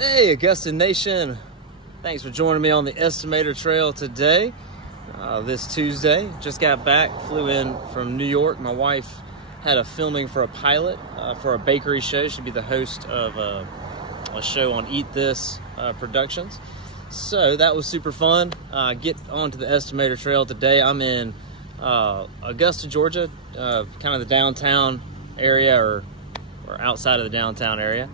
Hey, Augusta Nation. Thanks for joining me on the Estimator Trail today. This Tuesday. Just got back, flew in from New York. My wife had a filming for a pilot for a bakery show. She'd be the host of a show on Eat This Productions. So that was super fun. Get onto the Estimator Trail today. I'm in Augusta, Georgia, kind of the downtown area or outside of the downtown area.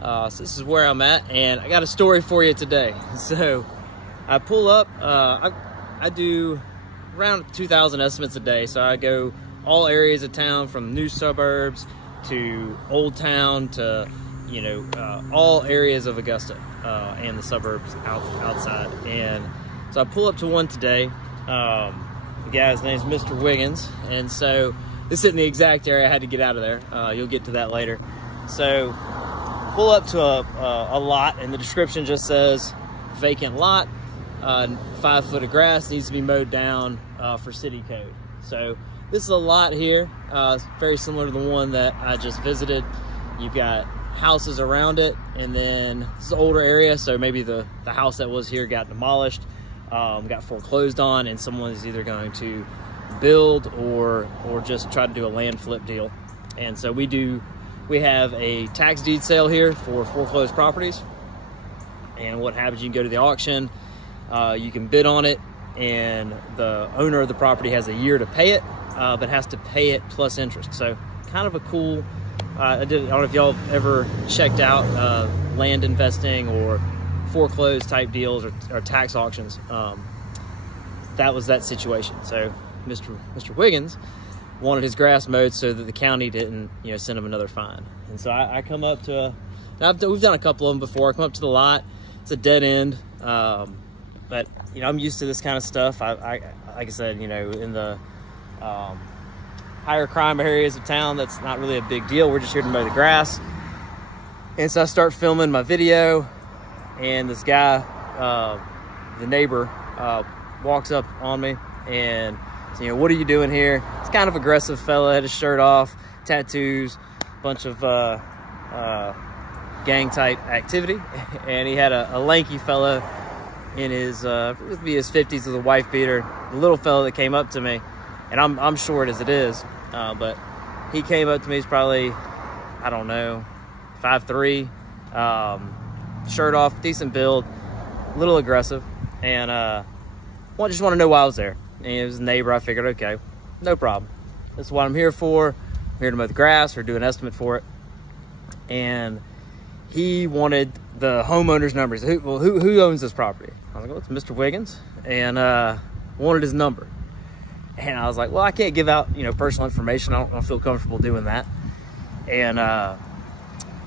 So this is where I'm at, and I got a story for you today. So I pull up, I do around 2,000 estimates a day. So I go all areas of town, from new suburbs to Old Town to, you know, all areas of Augusta and the suburbs outside. And so I pull up to one today. The guy's name's Mr. Wiggins. And so this isn't the exact area. I had to get out of there. You'll get to that later. So pull up to a lot, and the description just says vacant lot, 5 foot of grass needs to be mowed down for city code. So this is a lot here. It's very similar to the one that I just visited. You've got houses around it, and then it's an older area, so maybe the house that was here got demolished, got foreclosed on, and someone is either going to build or just try to do a land flip deal. And so we have a tax deed sale here for foreclosed properties. And what happens, you can go to the auction, you can bid on it, and the owner of the property has a year to pay it, but has to pay it plus interest. So kind of a cool, I don't know if y'all ever checked out land investing or foreclosed type deals or tax auctions. That was that situation. So Mr. Wiggins wanted his grass mowed so that the county didn't, you know, send him another fine. And so I come up to we've done a couple of them before. I come up to the lot. It's a dead end, but you know, I'm used to this kind of stuff. Like I said, you know, in the higher crime areas of town, that's not really a big deal. We're just here to mow the grass. And so I start filming my video, and this guy, the neighbor, walks up on me and, you know, what are you doing here? It's kind of aggressive fella, had his shirt off, tattoos, bunch of gang type activity. And he had a lanky fella in his, it'd be his 50s with a wife beater. The little fella that came up to me, and I'm short as it is, but he came up to me, he's probably, I don't know, 5'3", shirt off, decent build, a little aggressive, and just want to know why I was there. And it was a neighbor. I figured, okay, no problem. That's what I'm here for. I'm here to mow the grass or do an estimate for it. And he wanted the homeowner's numbers. Who owns this property? I was like, well, it's Mr. Wiggins, and wanted his number. And I was like, well, I can't give out, you know, personal information. I don't feel comfortable doing that. And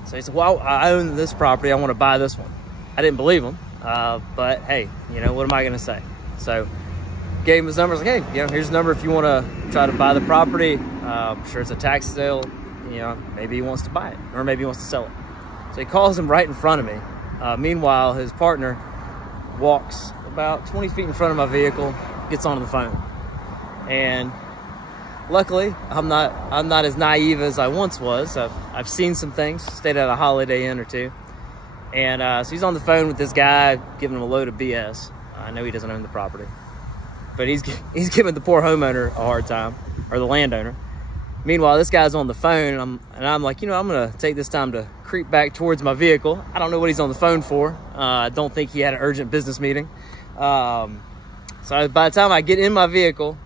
so he said, well, I own this property. I want to buy this one. I didn't believe him, but hey, you know, what am I going to say? So gave him his number. I was like, hey, you know, here's his number if you want to try to buy the property. I'm sure it's a tax sale. You know, maybe he wants to buy it, or maybe he wants to sell it. So he calls him right in front of me. Meanwhile, his partner walks about 20 feet in front of my vehicle, gets on the phone. And luckily, I'm not as naive as I once was. I've seen some things, stayed at a Holiday Inn or two. And so he's on the phone with this guy, giving him a load of BS. I know he doesn't own the property, but he's giving the poor homeowner a hard time, or the landowner. Meanwhile, this guy's on the phone, and I'm like, you know, I'm gonna take this time to creep back towards my vehicle. I don't know what he's on the phone for. I don't think he had an urgent business meeting. So by the time I get in my vehicle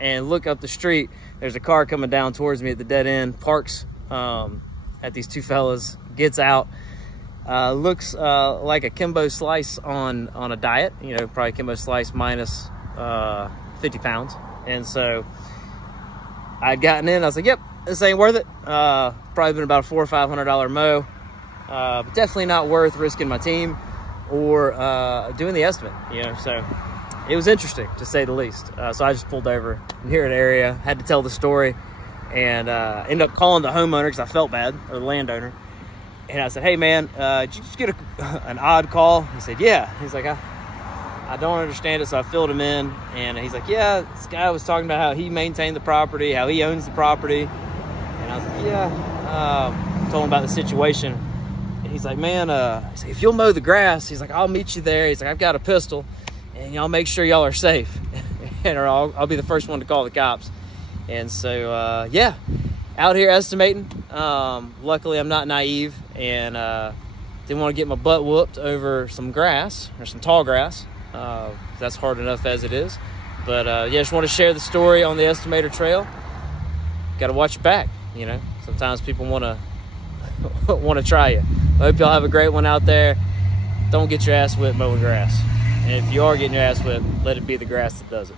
and look up the street, there's a car coming down towards me at the dead end, parks at these two fellas, gets out. Looks like a Kimbo Slice on a diet, you know, probably Kimbo Slice minus 50 pounds. And so I'd gotten in, I was like, yep, this ain't worth it. Probably been about a $400 or $500 mow, but definitely not worth risking my team or doing the estimate, you know. So it was interesting, to say the least. So I just pulled over near an area, had to tell the story, and ended up calling the homeowner because I felt bad, or the landowner. And I said, hey man, did you just get an odd call? He said, yeah. He's like, I don't understand it. So I filled him in, and he's like, yeah, this guy was talking about how he maintained the property, how he owns the property. And I was like, yeah. Told him about the situation. he's like, man, he's like, if you'll mow the grass, he's like, I'll meet you there. He's like, I've got a pistol, and y'all make sure y'all are safe, and or I'll be the first one to call the cops. And so, yeah, out here estimating. Luckily, I'm not naive, and didn't want to get my butt whooped over some grass, or some tall grass. That's hard enough as it is. But yeah, just want to share the story on the Estimator Trail. Got to watch your back, you know. Sometimes people want to try you. I hope y'all have a great one out there. Don't get your ass whipped mowing grass. And if you are getting your ass whipped, let it be the grass that does it.